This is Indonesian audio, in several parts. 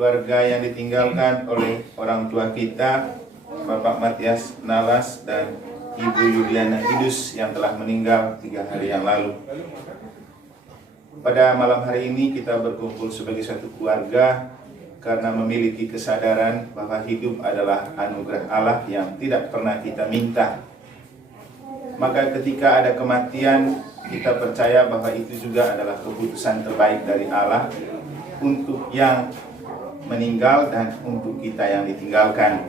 Keluarga yang ditinggalkan oleh orang tua kita, Bapak Matias Nalas dan Ibu Yuliana Idus yang telah meninggal 3 hari yang lalu. Pada malam hari ini kita berkumpul sebagai satu keluarga karena memiliki kesadaran bahwa hidup adalah anugerah Allah yang tidak pernah kita minta. Maka ketika ada kematian, kita percaya bahwa itu juga adalah keputusan terbaik dari Allah untuk yang meninggal dan untuk kita yang ditinggalkan.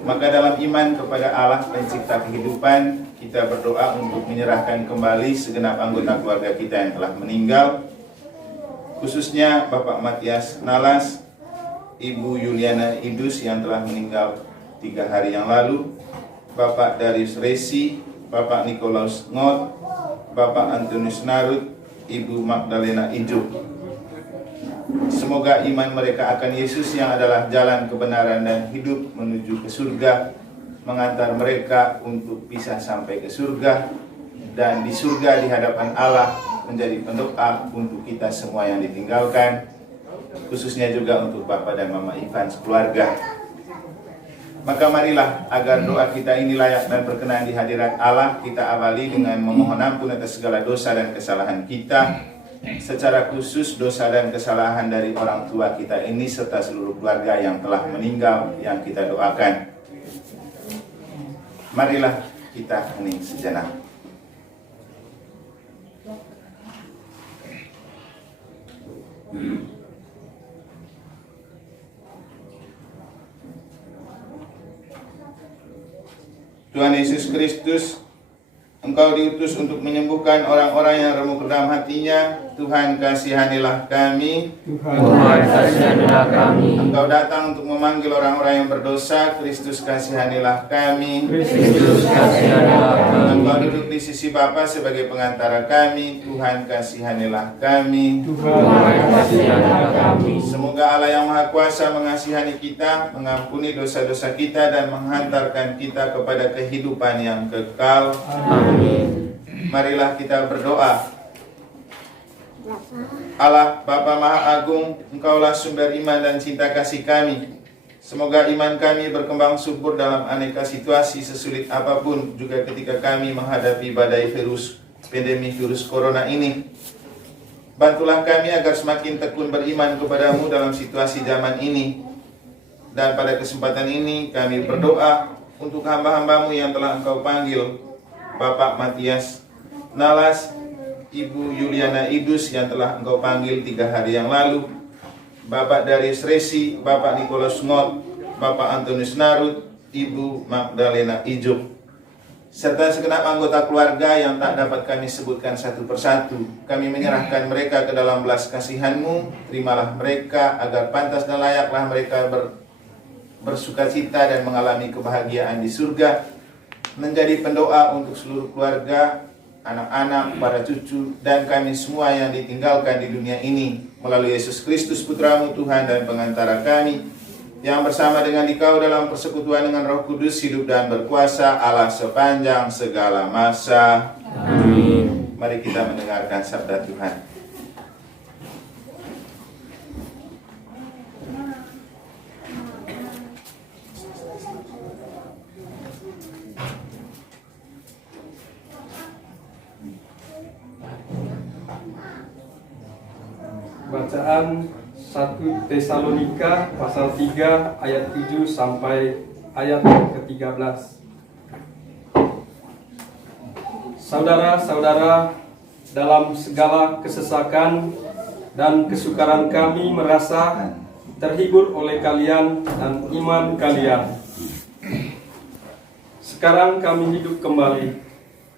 Maka dalam iman kepada Allah pencipta kehidupan, kita berdoa untuk menyerahkan kembali segenap anggota keluarga kita yang telah meninggal, khususnya Bapak Matias Nalas, Ibu Yuliana Idus yang telah meninggal 3 hari yang lalu, Bapak Darius Resi, Bapak Nikolaus Ngot, Bapak Antonius Narut, Ibu Magdalena Ijuk. Semoga iman mereka akan Yesus yang adalah jalan kebenaran dan hidup menuju ke surga, mengantar mereka untuk bisa sampai ke surga, dan di surga di hadapan Allah menjadi pendoa untuk kita semua yang ditinggalkan, khususnya juga untuk Bapak dan Mama Ivan sekeluarga. Maka marilah agar doa kita ini layak dan berkenan di hadirat Allah, kita awali dengan memohon ampun atas segala dosa dan kesalahan kita, secara khusus dosa dan kesalahan dari orang tua kita ini serta seluruh keluarga yang telah meninggal yang kita doakan. Marilah kita hening sejenak. Tuhan Yesus Kristus, Engkau diutus untuk menyembuhkan orang-orang yang remuk dalam hatinya. Tuhan, kasihanilah kami. Tuhan, kasihanilah kami. Engkau datang untuk memanggil orang-orang yang berdosa. Kristus, kasihanilah kami. Kristus, kasihanilah kami. Engkau duduk di sisi Bapa sebagai pengantara kami. Tuhan, kasihanilah kami. Tuhan, kasihanilah kami. Semoga Allah yang Maha Kuasa mengasihani kita, mengampuni dosa-dosa kita, dan menghantarkan kita kepada kehidupan yang kekal. Amin. Marilah kita berdoa. Allah Bapa Maha Agung, Engkaulah sumber iman dan cinta kasih kami. Semoga iman kami berkembang subur dalam aneka situasi sesulit apapun, juga ketika kami menghadapi badai pandemi virus corona ini. Bantulah kami agar semakin tekun beriman kepadamu dalam situasi zaman ini. Dan pada kesempatan ini kami berdoa untuk hamba-hambamu yang telah Engkau panggil, Bapak Matias Nalas, Ibu Yuliana Idus yang telah Engkau panggil 3 hari yang lalu, Bapak Darius Resi, Bapak Nikolaus Ngot, Bapak Antonius Narut, Ibu Magdalena Ijuk, serta segenap anggota keluarga yang tak dapat kami sebutkan satu persatu. Kami menyerahkan mereka ke dalam belas kasihan-Mu. Terimalah mereka agar pantas dan layaklah mereka bersukacita dan mengalami kebahagiaan di surga, menjadi pendoa untuk seluruh keluarga, anak-anak, para cucu, dan kami semua yang ditinggalkan di dunia ini, melalui Yesus Kristus Putra-Mu Tuhan dan pengantara kami, yang bersama dengan Dikau dalam persekutuan dengan Roh Kudus, hidup dan berkuasa Allah sepanjang segala masa. Amin. Mari kita mendengarkan sabda Tuhan. Bacaan 1 Tesalonika pasal 3 ayat 7 sampai ayat ke-13. Saudara-saudara, dalam segala kesesakan dan kesukaran kami merasa terhibur oleh kalian dan iman kalian. Sekarang kami hidup kembali,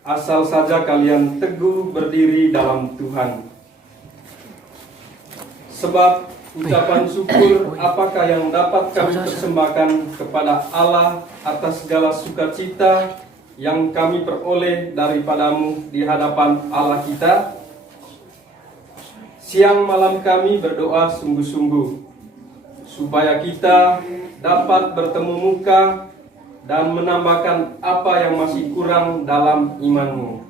asal saja kalian teguh berdiri dalam Tuhan. Sebab ucapan syukur apakah yang dapat kami persembahkan kepada Allah atas segala sukacita yang kami peroleh daripadamu di hadapan Allah kita? Siang malam kami berdoa sungguh-sungguh, supaya kita dapat bertemu muka dan menambahkan apa yang masih kurang dalam imanmu.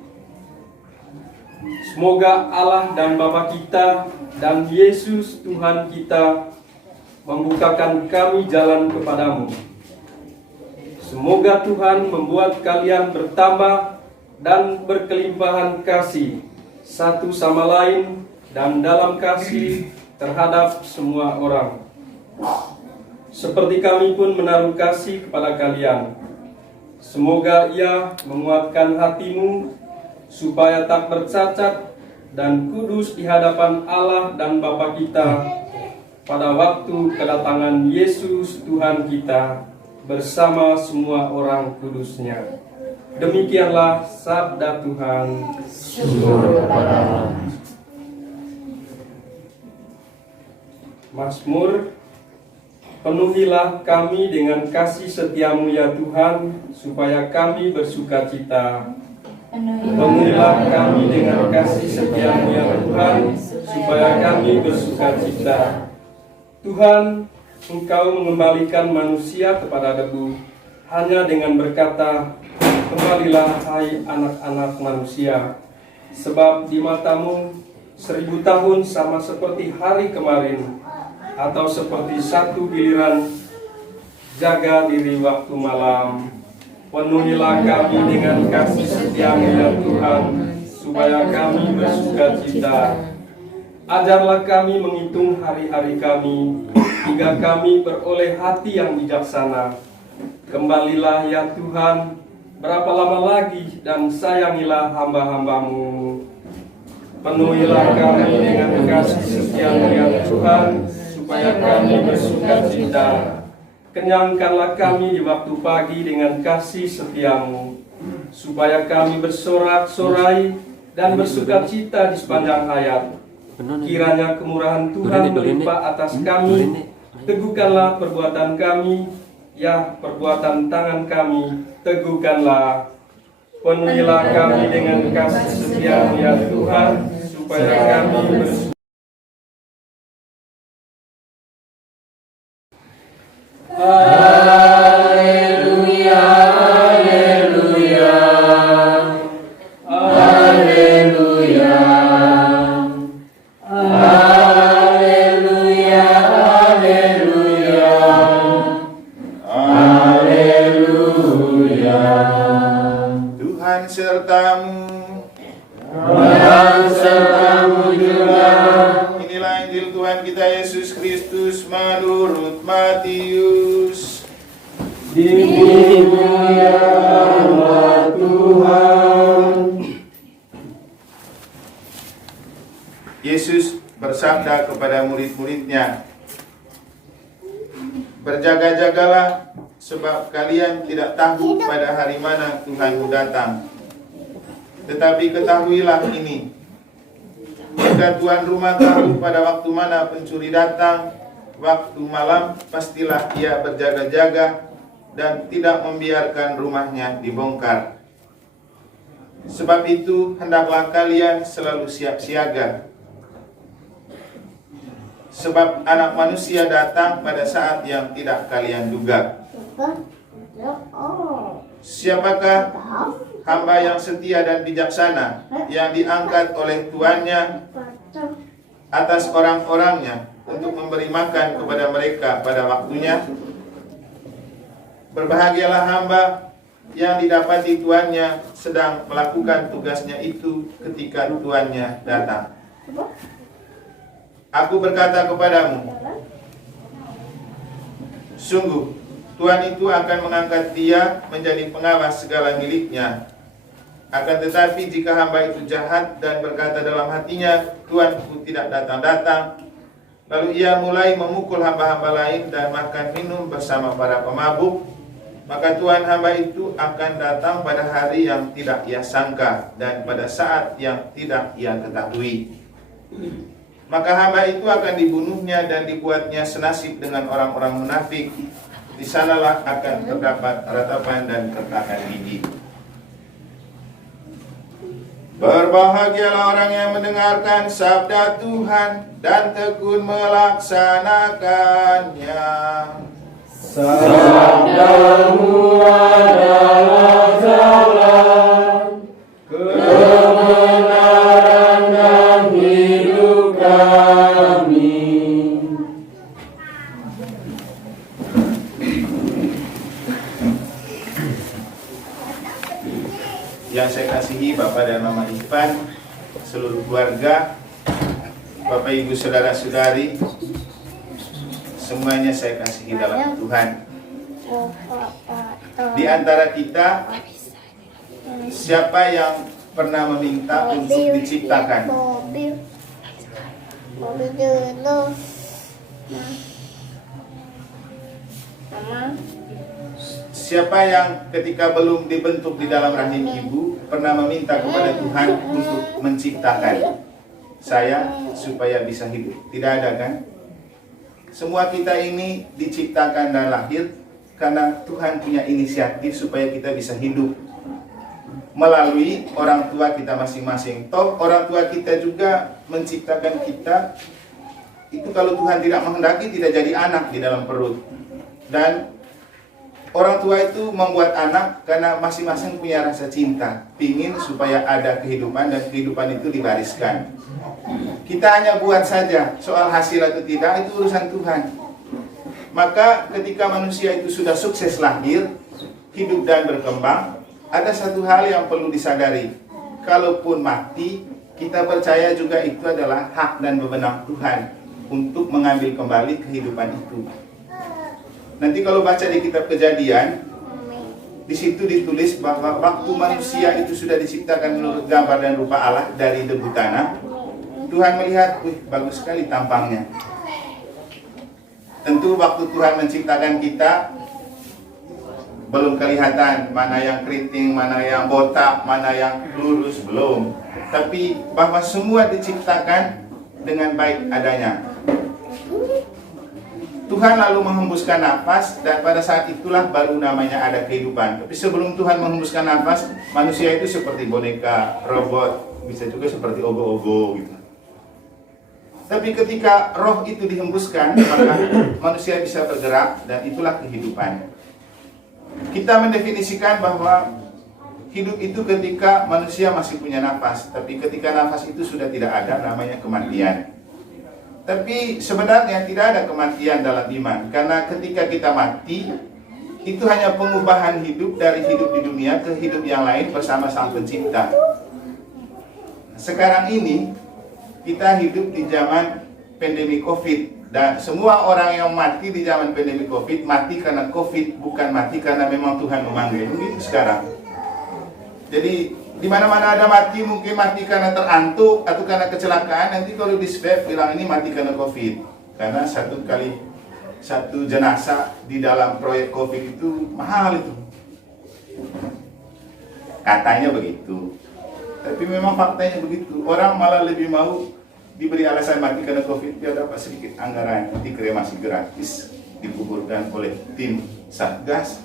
Semoga Allah dan Bapa kita dan Yesus Tuhan kita membukakan kami jalan kepadamu. Semoga Tuhan membuat kalian bertambah dan berkelimpahan kasih satu sama lain dan dalam kasih terhadap semua orang. Seperti kami pun menaruh kasih kepada kalian. Semoga Ia menguatkan hatimu supaya tak bercacat dan kudus di hadapan Allah dan Bapa kita pada waktu kedatangan Yesus Tuhan kita bersama semua orang kudusnya. Demikianlah sabda Tuhan. Syukur kepada Allah. Mazmur. Penuhilah kami dengan kasih setiamu ya Tuhan, supaya kami bersukacita. Penuhilah kami dengan kasih setiamu ya Tuhan, supaya kami bersukacita. Tuhan, Engkau mengembalikan manusia kepada debu, hanya dengan berkata, kembalilah hai anak-anak manusia. Sebab di matamu 1000 tahun sama seperti hari kemarin, atau seperti satu giliran jaga diri waktu malam. Penuhilah kami dengan kasih setiamu ya Tuhan, supaya kami bersukacita. Ajarlah kami menghitung hari-hari kami, hingga kami beroleh hati yang bijaksana. Kembalilah ya Tuhan, berapa lama lagi, dan sayangilah hamba-hambamu. Penuhilah kami dengan kasih setiamu ya Tuhan, supaya kami bersukacita. Kenyangkanlah kami di waktu pagi dengan kasih setiamu, supaya kami bersorak-sorai dan bersukacita di sepanjang hayat. Kiranya kemurahan Tuhan melimpah atas kami. Teguhkanlah perbuatan kami, ya perbuatan tangan kami, teguhkanlah. Penuhilah kami dengan kasih setiamu ya Tuhan, supaya kami bersukacita. Haleluya, haleluya, haleluya, haleluya, haleluya, haleluya. Tuhan sertamu. Tuhan sertamu juga. Inilah Injil Tuhan kita Yesus Kristus menurut Matius. Dimuliakanlah Tuhan. Yesus bersabda kepada murid-muridnya, berjaga-jagalah, sebab kalian tidak tahu pada hari mana Tuhanmu datang. Tetapi ketahuilah ini, jika tuan rumah tahu pada waktu mana pencuri datang, waktu malam, pastilah ia berjaga-jaga dan tidak membiarkan rumahnya dibongkar. Sebab itu, hendaklah kalian selalu siap siaga. Sebab anak manusia datang pada saat yang tidak kalian duga. Siapakah hamba yang setia dan bijaksana, yang diangkat oleh tuannya atas orang-orangnya untuk memberi makan kepada mereka pada waktunya? Berbahagialah hamba yang didapati tuannya sedang melakukan tugasnya itu ketika tuannya datang. Aku berkata kepadamu, sungguh Tuhan itu akan mengangkat dia menjadi pengawas segala miliknya. Akan tetapi jika hamba itu jahat dan berkata dalam hatinya, Tuanku tidak datang-datang, lalu ia mulai memukul hamba-hamba lain dan makan minum bersama para pemabuk, maka Tuhan hamba itu akan datang pada hari yang tidak ia sangka dan pada saat yang tidak ia ketahui. Maka hamba itu akan dibunuhnya dan dibuatnya senasib dengan orang-orang munafik. Di sanalah akan terdapat ratapan dan kertakan gigi. Berbahagialah orang yang mendengarkan sabda Tuhan dan tekun melaksanakannya. Sabdamu adalah jalan, kebenaran dan hidup kami. Yang saya kasihi Bapak dan Mama Ivan, seluruh keluarga, Bapak Ibu Saudara-saudari, semuanya saya kasihi dalam Tuhan. Di antara kita, siapa yang pernah meminta untuk diciptakan? Mobil dulu. Mama. Siapa yang ketika belum dibentuk di dalam rahim ibu pernah meminta kepada Tuhan untuk menciptakan saya supaya bisa hidup? Tidak ada kan? Semua kita ini diciptakan dan lahir karena Tuhan punya inisiatif supaya kita bisa hidup melalui orang tua kita masing-masing. Toh orang tua kita juga menciptakan kita itu kalau Tuhan tidak menghendaki tidak jadi anak di dalam perut. Dan orang tua itu membuat anak karena masing-masing punya rasa cinta, pingin supaya ada kehidupan dan kehidupan itu diwariskan. Kita hanya buat saja, soal hasil atau tidak itu urusan Tuhan. Maka ketika manusia itu sudah sukses lahir, hidup dan berkembang, ada satu hal yang perlu disadari. Kalaupun mati, kita percaya juga itu adalah hak dan wewenang Tuhan untuk mengambil kembali kehidupan itu. Nanti kalau baca di kitab Kejadian, di situ ditulis bahwa waktu manusia itu sudah diciptakan menurut gambar dan rupa Allah dari debu tanah, Tuhan melihat, wih, bagus sekali tampangnya. Tentu waktu Tuhan menciptakan kita, belum kelihatan mana yang keriting, mana yang botak, mana yang lurus, belum. Tapi bahwa semua diciptakan dengan baik adanya. Tuhan lalu menghembuskan nafas dan pada saat itulah baru namanya ada kehidupan. Tapi sebelum Tuhan menghembuskan nafas, manusia itu seperti boneka, robot, bisa juga seperti ogo-ogo gitu. Tapi ketika roh itu dihembuskan, maka manusia bisa bergerak dan itulah kehidupan. Kita mendefinisikan bahwa hidup itu ketika manusia masih punya nafas, tapi ketika nafas itu sudah tidak ada, namanya kematian. Tapi sebenarnya tidak ada kematian dalam iman, karena ketika kita mati, itu hanya pengubahan hidup dari hidup di dunia ke hidup yang lain bersama Sang Pencipta. Sekarang ini, kita hidup di zaman pandemi COVID, dan semua orang yang mati di zaman pandemi COVID, mati karena COVID, bukan mati karena memang Tuhan memanggil. Begitu sekarang. Jadi, di mana-mana ada mati, mungkin mati karena terantuk atau karena kecelakaan. Nanti kalau di swab bilang ini mati karena COVID. Karena satu jenazah di dalam proyek COVID itu mahal itu. Katanya begitu. Tapi memang faktanya begitu. Orang malah lebih mau diberi alasan mati karena COVID biar dapat sedikit anggaran, nanti kremasi gratis dikuburkan oleh tim Satgas.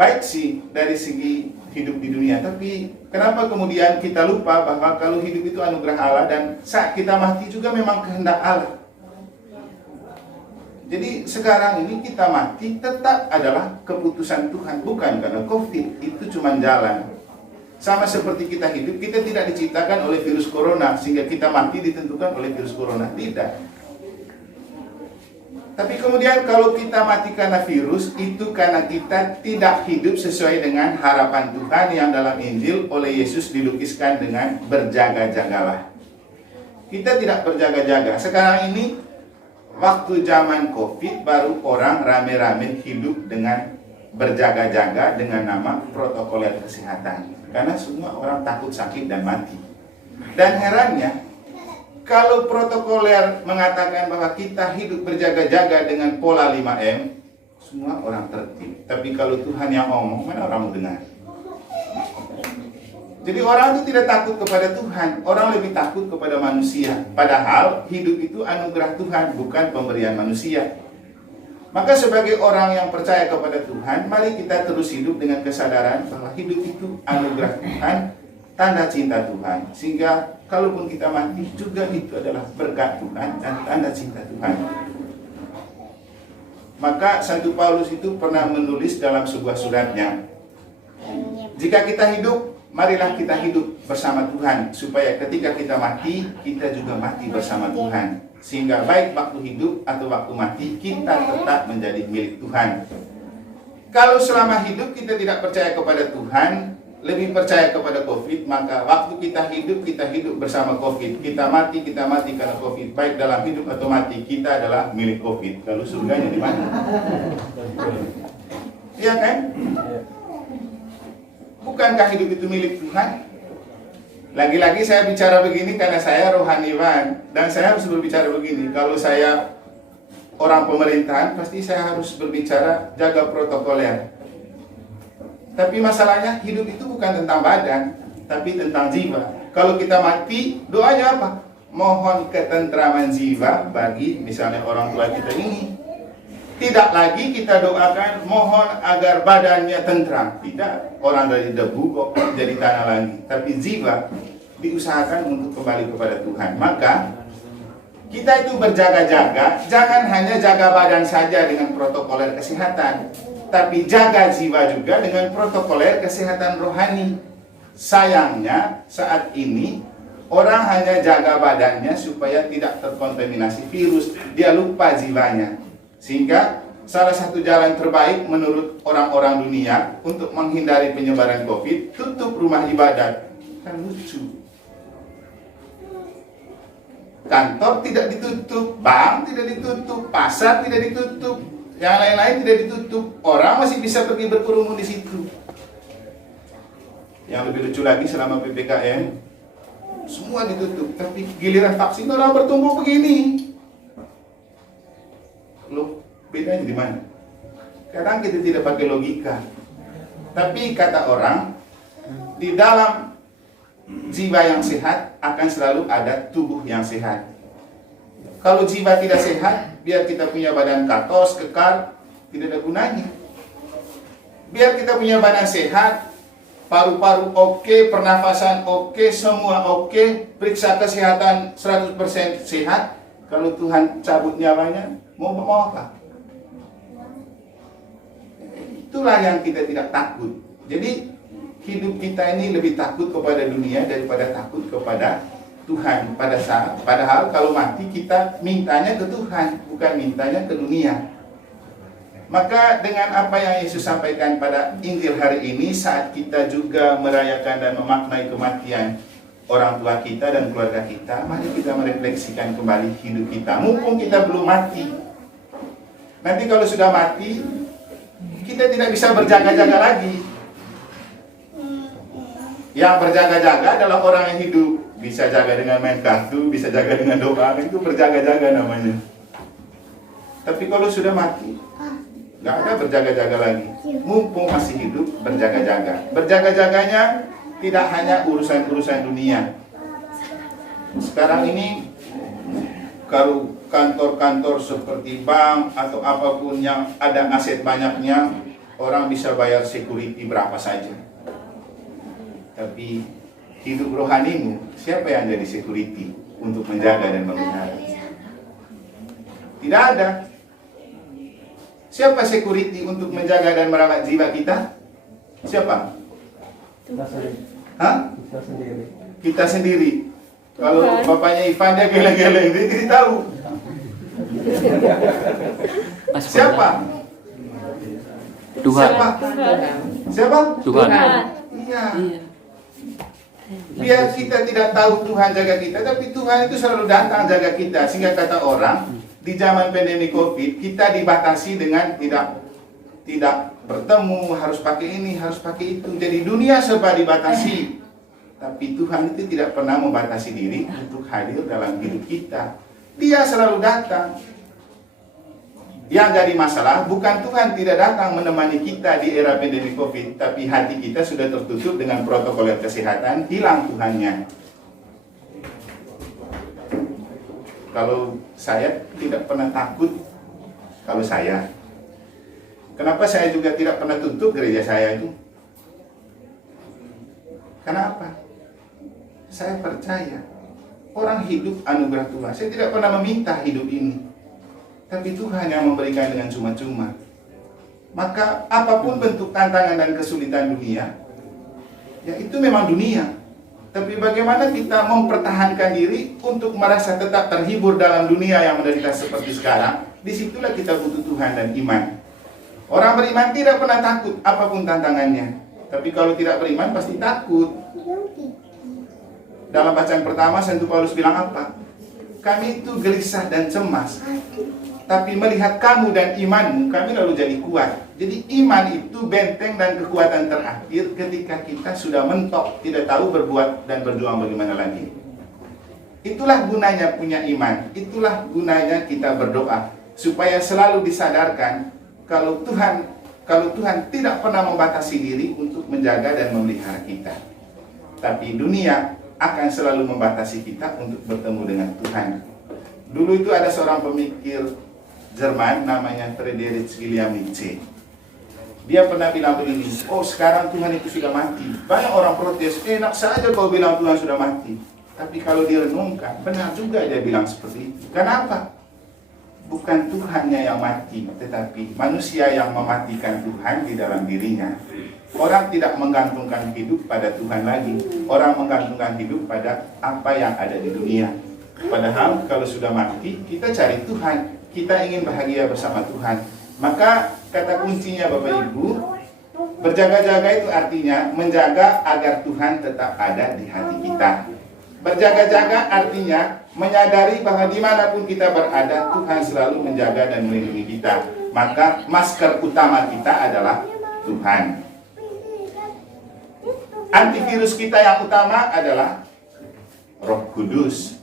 Baik sih dari segi hidup di dunia, tapi kenapa kemudian kita lupa bahwa kalau hidup itu anugerah Allah dan saat kita mati juga memang kehendak Allah. Jadi sekarang ini kita mati tetap adalah keputusan Tuhan, bukan karena COVID, itu cuma jalan. Sama seperti kita hidup, kita tidak diciptakan oleh virus corona sehingga kita mati ditentukan oleh virus corona, tidak. Tapi kemudian kalau kita mati karena virus, itu karena kita tidak hidup sesuai dengan harapan Tuhan yang dalam Injil oleh Yesus dilukiskan dengan berjaga-jagalah. Kita tidak berjaga-jaga. Sekarang ini waktu zaman COVID baru orang rame-rame hidup dengan berjaga-jaga dengan nama protokoler kesehatan. Karena semua orang takut sakit dan mati. Dan herannya, kalau protokoler mengatakan bahwa kita hidup berjaga-jaga dengan pola 5M, semua orang tertib. Tapi kalau Tuhan yang ngomong, mana orang mau dengar? Jadi orang itu tidak takut kepada Tuhan, orang lebih takut kepada manusia. Padahal hidup itu anugerah Tuhan, bukan pemberian manusia. Maka sebagai orang yang percaya kepada Tuhan, mari kita terus hidup dengan kesadaran bahwa hidup itu anugerah Tuhan, tanda cinta Tuhan. Sehingga kalaupun kita mati juga itu adalah berkat Tuhan dan tanda cinta Tuhan. Maka Santo Paulus itu pernah menulis dalam sebuah suratnya, jika kita hidup, marilah kita hidup bersama Tuhan, supaya ketika kita mati, kita juga mati bersama Tuhan. Sehingga baik waktu hidup atau waktu mati, kita tetap menjadi milik Tuhan. Kalau selama hidup kita tidak percaya kepada Tuhan, lebih percaya kepada COVID, maka waktu kita hidup bersama COVID. Kita mati karena COVID. Baik dalam hidup atau mati, kita adalah milik COVID. Kalau surganya di mana? Iya kan? Bukankah hidup itu milik Tuhan? Lagi-lagi saya bicara begini karena saya rohaniwan, dan saya harus berbicara begini. Kalau saya orang pemerintahan, pasti saya harus berbicara jaga protokoler. Tapi masalahnya hidup itu bukan tentang badan, tapi tentang jiwa. Kalau kita mati, doanya apa? Mohon ketentraman jiwa bagi misalnya orang tua kita ini. Tidak lagi kita doakan mohon agar badannya tentram. Tidak, orang dari debu kok jadi tanah lagi. Tapi jiwa diusahakan untuk kembali kepada Tuhan. Maka kita itu berjaga-jaga, jangan hanya jaga badan saja dengan protokoler kesehatan, tapi jaga jiwa juga dengan protokoler kesehatan rohani. Sayangnya saat ini orang hanya jaga badannya supaya tidak terkontaminasi virus, dia lupa jiwanya. Sehingga salah satu jalan terbaik menurut orang-orang dunia untuk menghindari penyebaran COVID, tutup rumah ibadat. Kan lucu. Kantor tidak ditutup, bank tidak ditutup, pasar tidak ditutup, yang lain-lain tidak ditutup. Orang masih bisa pergi berkerumun di situ. Yang lebih lucu lagi, selama PPKM semua ditutup, tapi giliran vaksin orang bertumbuh begini. Loh, bedanya di mana? Kadang kita tidak pakai logika. Tapi kata orang, di dalam jiwa yang sehat akan selalu ada tubuh yang sehat. Kalau jiwa tidak sehat, biar kita punya badan katos, kekar, tidak ada gunanya. Biar kita punya badan sehat, paru-paru oke, pernafasan oke, semua oke, periksa kesehatan 100% sehat. Kalau Tuhan cabut nyawanya, mau apa? Itulah yang kita tidak takut. Jadi hidup kita ini lebih takut kepada dunia daripada takut kepada Tuhan. Padahal kalau mati kita mintanya ke Tuhan, bukan mintanya ke dunia. Maka dengan apa yang Yesus sampaikan pada Injil hari ini, saat kita juga merayakan dan memaknai kematian orang tua kita dan keluarga kita, mari kita merefleksikan kembali hidup kita. Mumpung kita belum mati. Nanti kalau sudah mati, kita tidak bisa berjaga-jaga lagi. Yang berjaga-jaga adalah orang yang hidup. Bisa jaga dengan main kartu, bisa jaga dengan doa, itu berjaga-jaga namanya. Tapi kalau sudah mati, nggak ada berjaga-jaga lagi. Mumpung masih hidup, berjaga-jaga. Berjaga-jaganya tidak hanya urusan-urusan dunia. Sekarang ini kalau kantor-kantor seperti bank atau apapun yang ada aset banyaknya, orang bisa bayar security berapa saja. Tapi hidup rohanimu, siapa yang jadi security untuk menjaga dan memelihara? Tidak ada. Siapa security untuk menjaga dan merawat jiwa kita? Siapa? Kita sendiri. Hah? Kita sendiri. Kita sendiri. Kalau bapaknya Ivan dia geleng-geleng, dia tidak tahu. Siapa? Tuhan. Siapa? Siapa? Tuhan. Iya. Biar kita tidak tahu Tuhan jaga kita, tapi Tuhan itu selalu datang jaga kita. Sehingga kata orang, di zaman pandemi COVID, kita dibatasi dengan tidak bertemu, harus pakai ini, harus pakai itu. Jadi dunia serba dibatasi. Tapi Tuhan itu tidak pernah membatasi diri untuk hadir dalam hidup kita. Dia selalu datang. Yang jadi masalah bukan Tuhan tidak datang menemani kita di era pandemi COVID, tapi hati kita sudah tertutup dengan protokol kesehatan, hilang Tuhannya. Kalau saya tidak pernah takut, kenapa saya juga tidak pernah tutup gereja saya itu? Kenapa? Saya percaya orang hidup anugerah Tuhan. Saya tidak pernah meminta hidup ini, tapi Tuhan yang memberikan dengan cuma-cuma. Maka apapun bentuk tantangan dan kesulitan dunia, ya itu memang dunia. Tapi bagaimana kita mempertahankan diri untuk merasa tetap terhibur dalam dunia yang menderita seperti sekarang, disitulah kita butuh Tuhan dan iman. Orang beriman tidak pernah takut apapun tantangannya. Tapi kalau tidak beriman pasti takut. Dalam bacaan pertama, Santo Paulus bilang apa? Kami itu gelisah dan cemas, tapi melihat kamu dan imanmu, kami lalu jadi kuat. Jadi iman itu benteng dan kekuatan terakhir ketika kita sudah mentok, tidak tahu berbuat dan berjuang bagaimana lagi. Itulah gunanya punya iman, itulah gunanya kita berdoa, supaya selalu disadarkan kalau Tuhan tidak pernah membatasi diri untuk menjaga dan memelihara kita. Tapi dunia akan selalu membatasi kita untuk bertemu dengan Tuhan. Dulu itu ada seorang pemikir Jerman namanya Friedrich Wilhelm Nietzsche. Dia pernah bilang begini, oh sekarang Tuhan itu sudah mati. Banyak orang protes, enak saja kau bilang Tuhan sudah mati. Tapi kalau direnungkan, benar juga dia bilang seperti itu. Kenapa? Bukan Tuhannya yang mati, tetapi manusia yang mematikan Tuhan di dalam dirinya. Orang tidak menggantungkan hidup pada Tuhan lagi. Orang menggantungkan hidup pada apa yang ada di dunia. Padahal kalau sudah mati, kita cari Tuhan. Kita ingin bahagia bersama Tuhan. Maka kata kuncinya Bapak Ibu, berjaga-jaga itu artinya menjaga agar Tuhan tetap ada di hati kita. Berjaga-jaga artinya menyadari bahwa dimanapun kita berada, Tuhan selalu menjaga dan melindungi kita. Maka masker utama kita adalah Tuhan. Antivirus kita yang utama adalah Roh Kudus.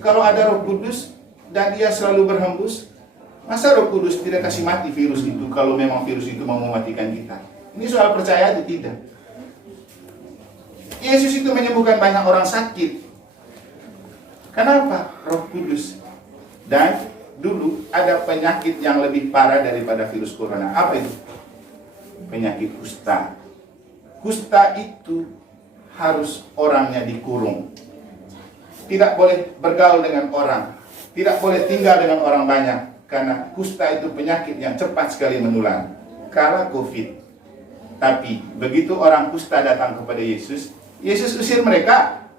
Kalau ada Roh Kudus dan dia selalu berhembus, masa Roh Kudus tidak kasih mati virus itu kalau memang virus itu mau mematikan kita? Ini soal percaya atau tidak? Yesus itu menyembuhkan banyak orang sakit. Kenapa? Roh Kudus. Dan dulu ada penyakit yang lebih parah daripada virus corona. Apa itu? Penyakit kusta. Kusta itu harus orangnya dikurung. Tidak boleh bergaul dengan orang. Tidak boleh tinggal dengan orang banyak. Karena kusta itu penyakit yang cepat sekali menular. Kalah COVID. Tapi begitu orang kusta datang kepada Yesus, Yesus usir mereka?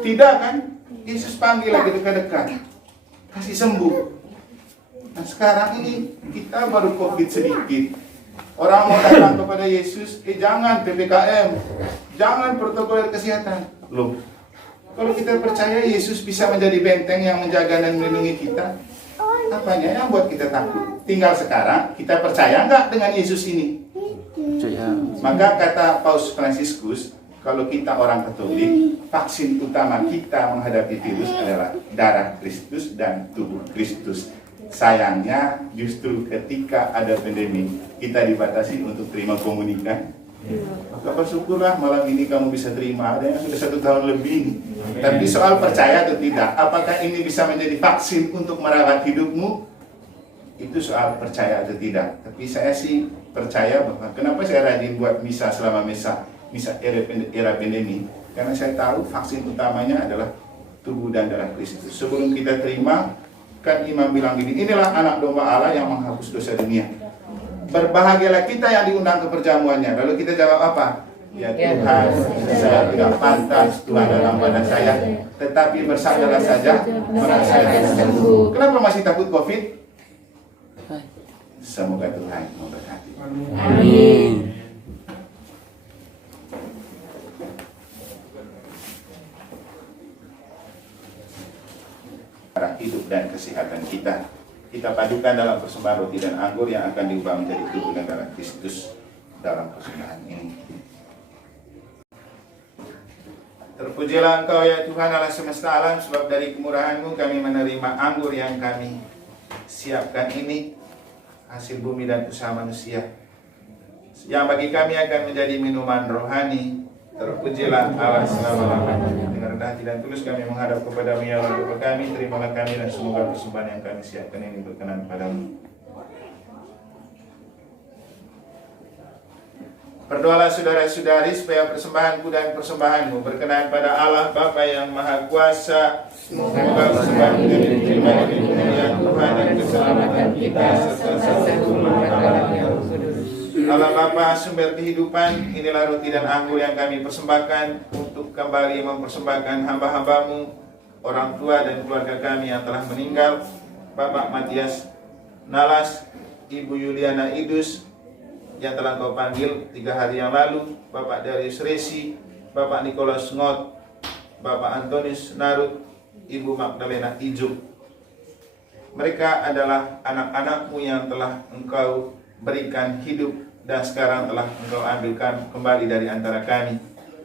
Tidak kan? Yesus panggil lagi dekat-dekat. Kasih sembuh. Nah sekarang ini kita baru COVID sedikit. Orang mau datang kepada Yesus, jangan PPKM, jangan protokol kesehatan. Loh, kalau kita percaya Yesus bisa menjadi benteng yang menjaga dan melindungi kita, apanya yang buat kita takut? Tinggal sekarang, kita percaya nggak dengan Yesus ini? Maka kata Paus Fransiskus, kalau kita orang Katolik, vaksin utama kita menghadapi virus adalah darah Kristus dan tubuh Kristus. Sayangnya justru ketika ada pandemi kita dibatasi untuk terima komunikan. Maka bersyukurlah malam ini kamu bisa terima. Ada yang sudah 1 tahun lebih. Tapi soal percaya atau tidak, apakah ini bisa menjadi vaksin untuk merawat hidupmu? Itu soal percaya atau tidak. Tapi saya sih percaya bahwa kenapa saya rajin buat misa selama misa era pandemi, karena saya tahu vaksin utamanya adalah tubuh dan darah Kristus. Sebelum kita terima, kan imam bilang gini, inilah anak domba Allah yang menghapus dosa dunia. Berbahagialah kita yang diundang ke perjamuannya. Lalu kita jawab apa? Ya Tuhan, saya tidak pantas Tuhan dalam pada saya, tetapi bersabdalah saja, maka saya akan sembuh. Kenapa masih takut COVID? Semoga Tuhan memberkati. Amin. hidup dan kesehatan kita. Kita padukan dalam persembahan roti dan anggur yang akan diubah menjadi tubuh dan darah Kristus dalam persembahan ini. Terpujilah Engkau ya Tuhan Allah semesta alam, sebab dari kemurahan-Mu kami menerima anggur yang kami siapkan ini, hasil bumi dan usaha manusia, yang bagi kami akan menjadi minuman rohani. Terpujilah Allah selama-lamanya. Dengan rendah hati dan tulus kami menghadap kepada-Mu ya Allah Bapa kami, terimalah kami dan semoga persembahan yang kami siapkan ini berkenan padamu. Berdoalah saudara-saudari supaya persembahanku dan persembahanmu berkenan pada Allah Bapa yang Maha Kuasa. Semoga persembahan ini diterima dari kemuliaan Tuhan dan keselamatan kita serta satu Allah Bapa sumber kehidupan, inilah roti dan anggur yang kami persembahkan untuk kembali mempersembahkan hamba-hamba-Mu, orang tua dan keluarga kami yang telah meninggal, Bapak Matias Nalas, Ibu Yuliana Idus yang telah Kau panggil 3 hari yang lalu, Bapak Darius Resi, Bapak Nicholas Ngot, Bapak Antonius Narut, Ibu Magdalena Ijuk. Mereka adalah anak-anak-Mu yang telah Engkau berikan hidup dan sekarang telah Engkau ambilkan kembali dari antara kami.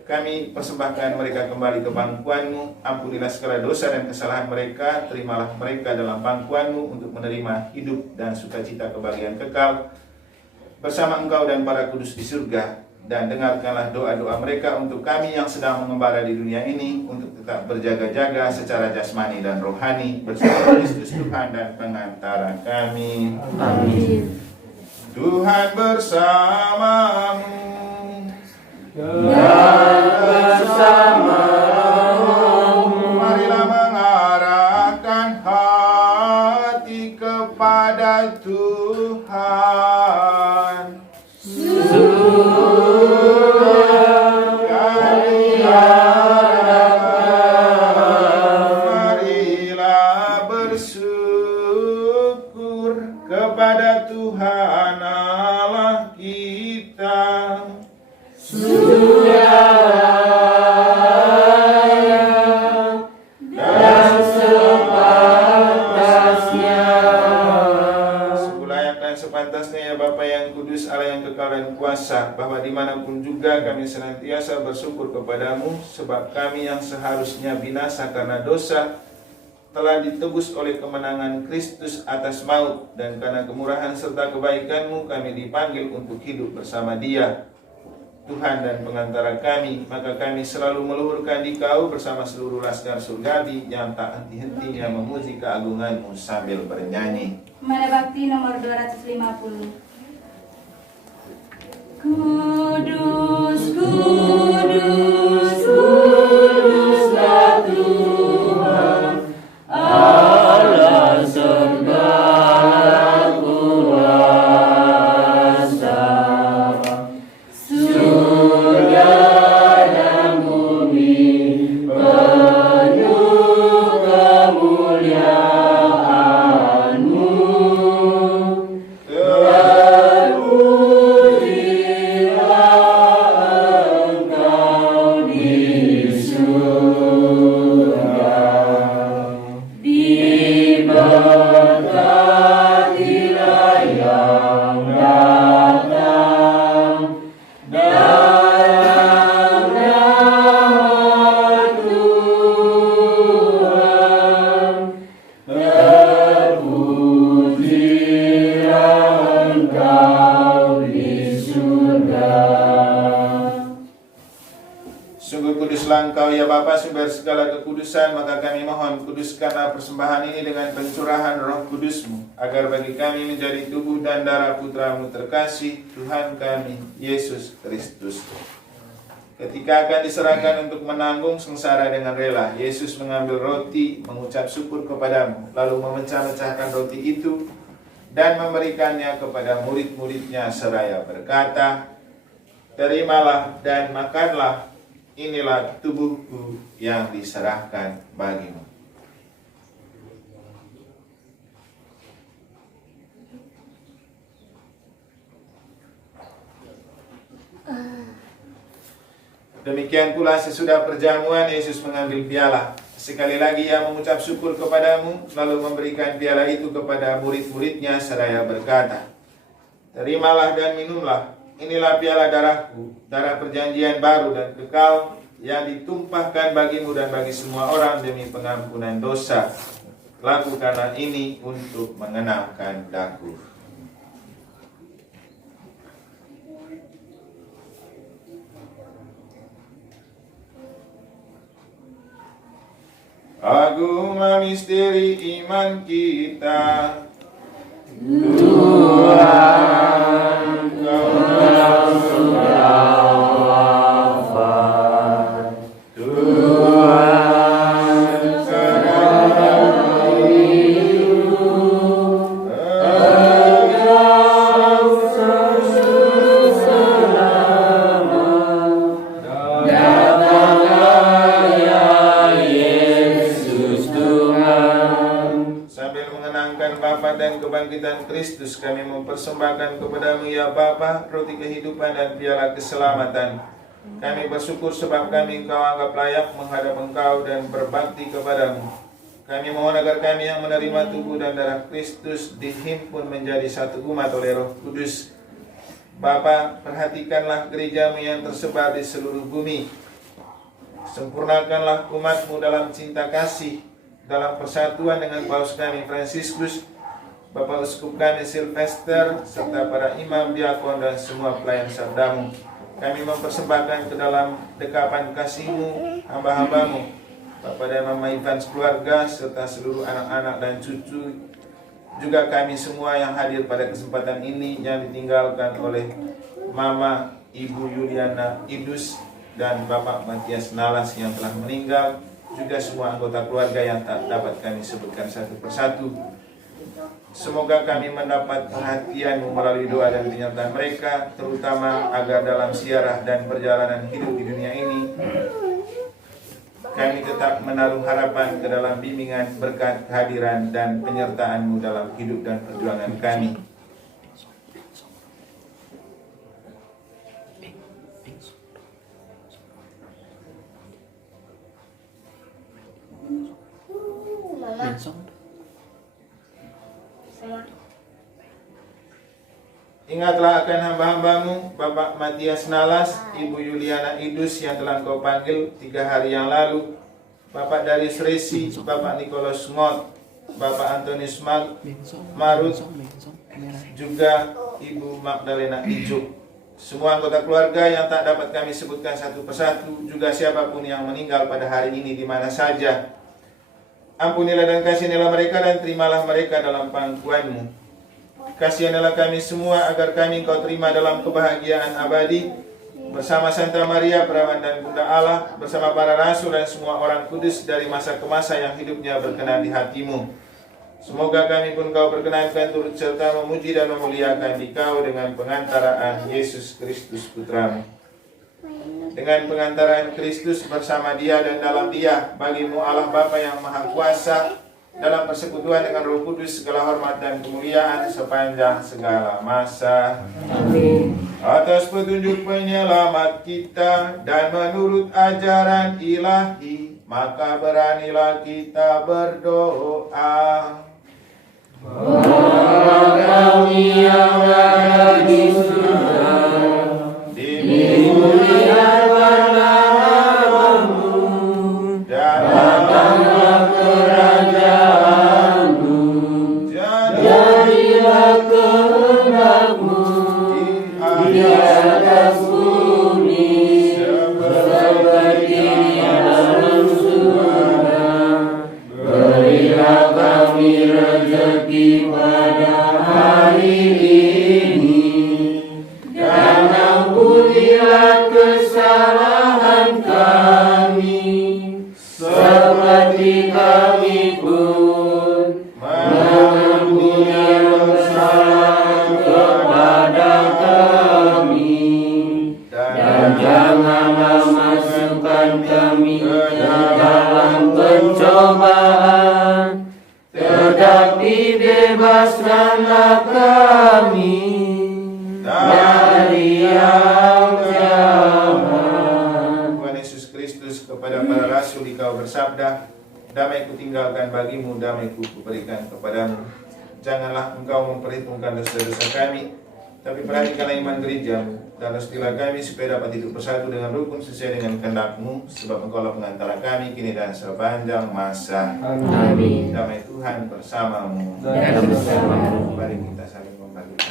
Kami persembahkan mereka kembali ke pangkuan-Mu. Ampunilah segala dosa dan kesalahan mereka. Terimalah mereka dalam pangkuan-Mu untuk menerima hidup dan sukacita kebahagiaan kekal bersama Engkau dan para kudus di surga. Dan dengarkanlah doa-doa mereka untuk kami yang sedang mengembara di dunia ini, untuk tetap berjaga-jaga secara jasmani dan rohani bersama Kristus Tuhan dan pengantara kami. Amin. Tuhan bersamamu Dan bersamamu. Marilah mengarahkan hati kepada Tuhan. Marilah bersyukur kepada Tuhan Allah kita. Sepantasnya ya Bapa yang kudus, Allah yang kekal dan kuasa, bahwa dimanapun juga kami senantiasa bersyukur kepadamu, sebab kami yang seharusnya binasa karena dosa telah ditebus oleh kemenangan Kristus atas maut, dan karena kemurahan serta kebaikan-Mu kami dipanggil untuk hidup bersama Dia, Tuhan dan pengantara kami. Maka kami selalu meluhurkan Dikau bersama seluruh laskar surgawi yang tak henti-hentinya memuji keagungan-Mu sambil bernyanyi. Mana Bakti nomor 250. Kudus, kudus, kuduslah Tuhan, Allah segala kuasa. Surga dan bumi penuh kemuliaan-Mu. Sungguh kuduslah Engkau ya Bapa, sumber segala kekudusan, maka kami mohon kuduskanlah persembahan ini dengan pencurahan Roh Kudus-Mu, agar bagi kami menjadi tubuh dan darah Putra-Mu terkasih, Tuhan kami, Yesus Kristus. Ketika akan diserahkan untuk menanggung sengsara dengan rela, Yesus mengambil roti, mengucap syukur kepadamu, lalu memecah-mecahkan roti itu dan memberikannya kepada murid-muridnya seraya berkata, "Terimalah dan makanlah, inilah tubuhku yang diserahkan bagimu." Demikian pula sesudah perjamuan, Yesus mengambil piala. Sekali lagi ia mengucap syukur kepadamu, lalu memberikan piala itu kepada murid-muridnya seraya berkata, terimalah dan minumlah, inilah piala darahku, darah perjanjian baru dan kekal, yang ditumpahkan bagimu dan bagi semua orang demi pengampunan dosa. Lakukanlah ini untuk mengenangkan daku. Agunglah misteri iman kita. Tuhan, Engkau sudah wafat. Tuhan, sekarang hidup. Engkau selalu selamat. Datanglah ya Yesus Tuhan. Sambil mengenangkan Bapa dan kebangkitan Kristus, kami mempersembahkan kepadamu ya Bapa roti kehidupan dan piala keselamatan. Kami bersyukur sebab kami Engkau anggap layak menghadap Engkau dan berbakti kepadamu. Kami mohon agar kami yang menerima tubuh dan darah Kristus dihimpun menjadi satu umat oleh Roh Kudus. Bapa, perhatikanlah gerejamu yang tersebar di seluruh bumi. Sempurnakanlah umatmu dalam cinta kasih, dalam persatuan dengan Paus kami Fransiskus, Bapak Uskup kami Silvester, serta para imam, diakon, dan semua pelayan sabdamu. Kami mempersembahkan ke dalam dekapan kasih-Mu hamba-hambamu, Bapak dan Mama Ivan keluarga, serta seluruh anak-anak dan cucu, juga kami semua yang hadir pada kesempatan ini yang ditinggalkan oleh Mama Ibu Yuliana Idus dan Bapak Matias Nalas yang telah meninggal, juga semua anggota keluarga yang tak dapat kami sebutkan satu persatu. Semoga kami mendapat perhatian-Mu melalui doa dan penyertaan mereka, terutama agar dalam siarah dan perjalanan hidup di dunia ini, kami tetap menaruh harapan ke dalam bimbingan berkat kehadiran dan penyertaan-Mu dalam hidup dan perjuangan kami. Mama. Sama. Ingatlah akan hamba-hambamu, Bapak Matias Nalas, Ibu Yuliana Idus yang telah Engkau panggil 3 hari yang lalu, Bapak Darius Resi, Bapak Nicholas Ngot, Bapak Antonius Marut, juga Ibu Magdalena Ijuk. Semua anggota keluarga yang tak dapat kami sebutkan satu persatu, juga siapapun yang meninggal pada hari ini di mana saja. Ampunilah dan kasihanilah mereka dan terimalah mereka dalam pangkuan-Mu. Kasihanilah kami semua agar kami Engkau terima dalam kebahagiaan abadi bersama Santa Maria Perawan dan Bunda Allah, bersama para rasul dan semua orang kudus dari masa ke masa yang hidupnya berkenan di hati-Mu. Semoga kami pun Kau perkenankan turut serta memuji dan memuliakan Dikau dengan pengantaraan Yesus Kristus Putra-Mu. Dengan pengantaraan Kristus bersama Dia dan dalam Dia, bagi-Mu Allah Bapa yang Maha Kuasa, dalam persekutuan dengan Roh Kudus, segala hormat dan kemuliaan sepanjang segala masa. Amin. Atas petunjuk penyelamat kita dan menurut ajaran ilahi, maka beranilah kita berdoa. Bapa kami yang ada di surga, dimuliakan nama-Mu, datanglah kerajaan-Mu, jadilah kehendak-Mu di atas bumi seperti di dalam surga. Berilah kami rezeki pada hari ini, dan ampunilah kesalahan kami, seperti kami pun mengampuni yang bersalah kepada kami. bagimu damai-Ku kuberikan kepadamu. Janganlah Engkau memperhitungkan dosa-dosa kami, tapi perhatikanlah iman gereja-Mu, dan restilah kami supaya dapat hidup bersatu dengan rukun sesuai dengan kehendak-Mu, sebab Engkaulah pengantara kami kini dan sepanjang masa. Amin. Damai Tuhan bersamamu. Dan bersamamu. Mari kita saling membagikan.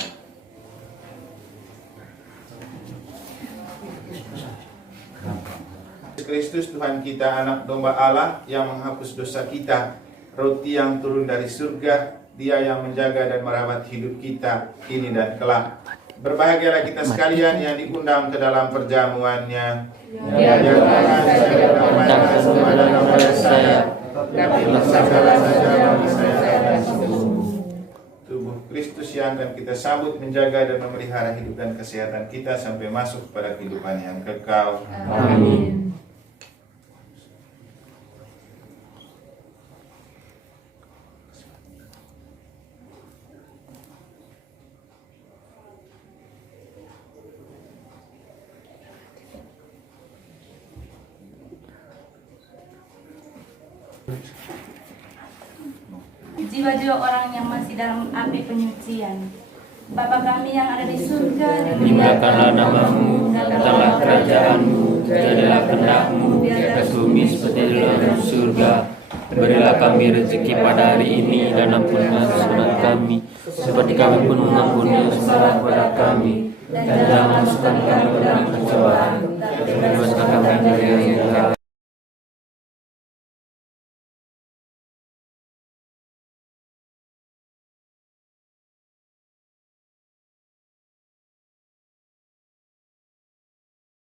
Kristus Tuhan kita, anak domba Allah yang menghapus dosa kita, roti yang turun dari surga, Dia yang menjaga dan merawat hidup kita kini dan kelak. Berbahagialah kita sekalian yang diundang ke dalam perjamuannya. Ya Tuhan, saya Katakan kepada saya, tapi bersabdalah saja bagi saya dan Tubuh Kristus yang akan kita sambut, menjaga dan memelihara hidup dan kesehatan kita sampai masuk pada kehidupan yang kekal. Amin. Jiwa-jiwa orang yang masih dalam api penyucian. Bapa kami yang ada di surga, dimuliakanlah namamu, datanglah kerajaanmu, jadilah kehendak-Mu di atas bumi seperti di dalam surga. Berilah kami rezeki pada hari ini, dan ampunilah dosa kami, seperti kami pun mengampuni dosa kepada kami. Dan jangan masukkan kami ke dalam pencobaan, tapi bebaskan kami dari yang jahat.